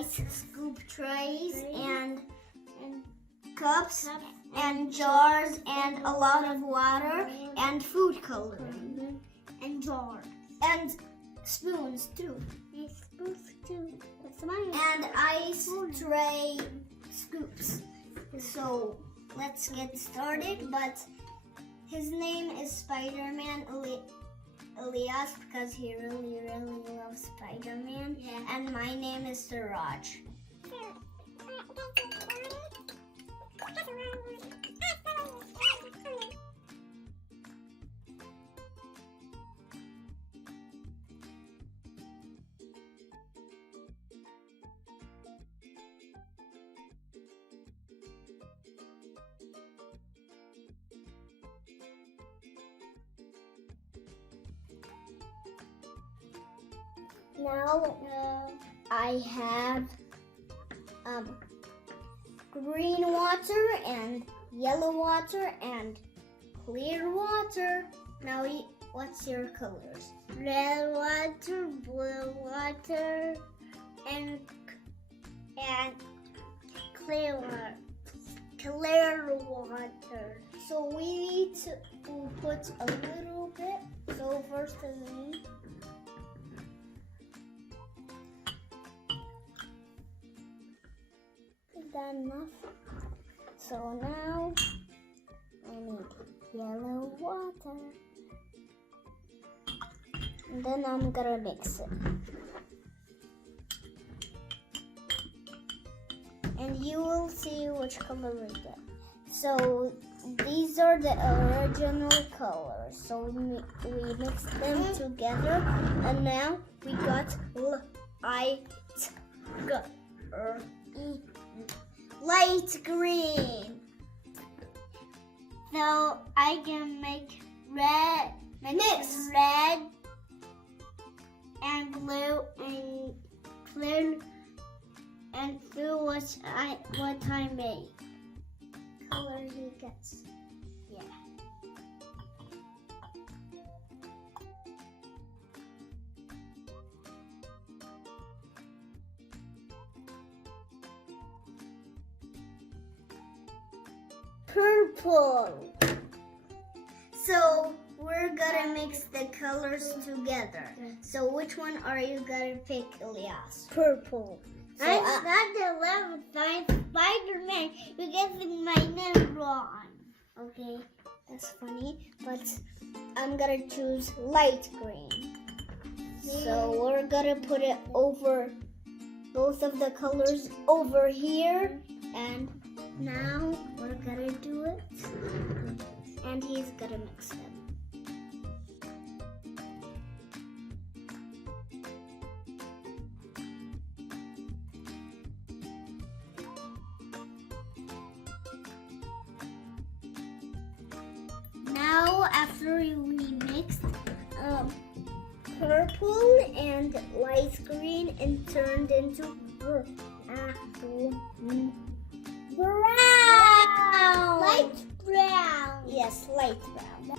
ice scoop trays and cups and jars and a lot of water and food coloring and jars and spoons too. That's mine. And ice tray scoops. So let's get started. But his name is Spider-Man Elias because he really loves Spider-Man. Yeah. And my name is Siraj. Now I have green water and yellow water and clear water. Now what's your colors? Red water, blue water, and clear water. Clear water. So we need to put a little bit. So first of all, is that enough? So now I need yellow water. And then I'm gonna mix it. And you will see which color we get. So these are the original colors. So we mixed them together, and now we got light green. So I can make red, Mix. red and blue and clear and see what I made. Color he gets. Yeah. Purple. So we're gonna mix the colors together. So which one are you gonna pick, Elias? Purple. So, I'm not the 11th Spider-Man. You're getting my name wrong. Okay, that's funny, but I'm gonna choose light green. So we're gonna put it over both of the colors over here, and now we're gonna do it, and he's gonna mix them. Now, after we mixed purple and light green, and turned into brown. Light brown. Yes, light brown.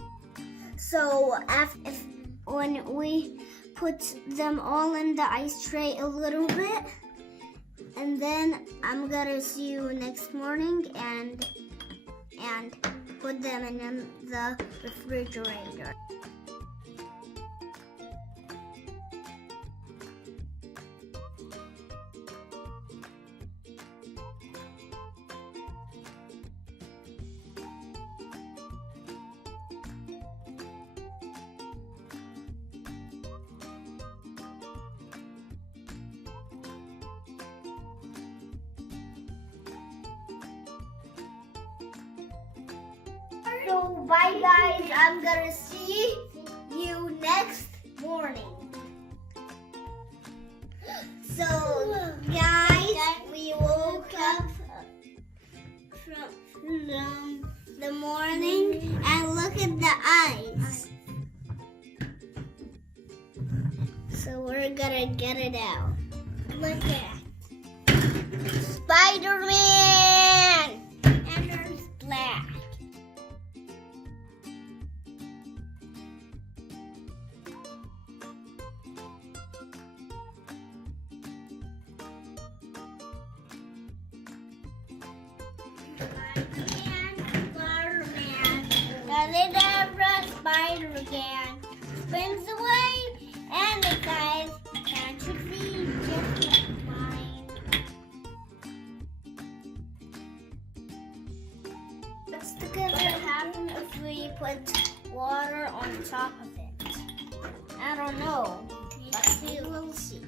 So when we put them all in the ice tray a little bit, and then I'm gonna see you next morning and put them in the refrigerator. So bye guys, I'm gonna see you next morning. So guys, we woke up from the morning and look at the eyes. So we're gonna get it out. Look at Spider-Man! And there's black. Spider again swims away, and the guys can't you see just like mine. What's gonna happen if we put water on top of it? I don't know, but we will see.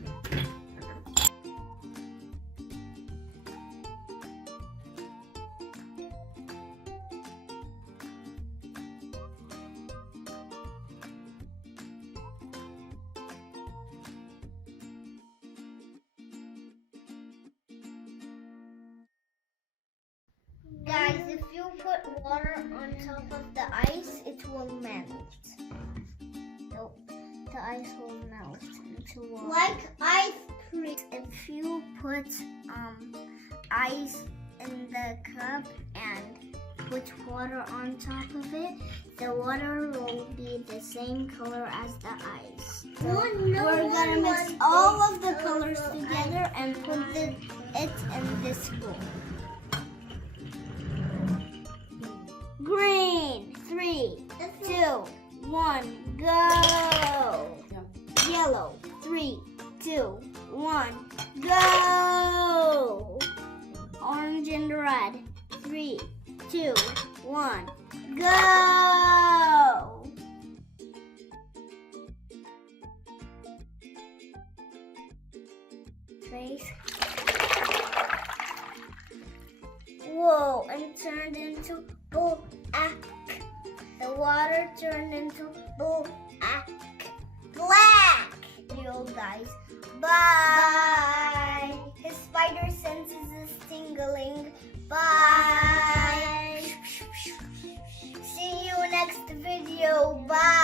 Guys, if you put water on top of the ice, it will melt. Nope, the ice will melt into water. Like ice cream. If you put ice in the cup and put water on top of it, the water will be the same color as the ice. So we're gonna mix all of the colors together and put it in this bowl. Green, 3, 2, 1, go! Yellow, 3, 2, 1, go! Orange and red, 3, 2, 1, go! Trace. Whoa, and turned into black. The water turned into black. You guys, bye. His spider senses is tingling. Bye. See you next video. Bye.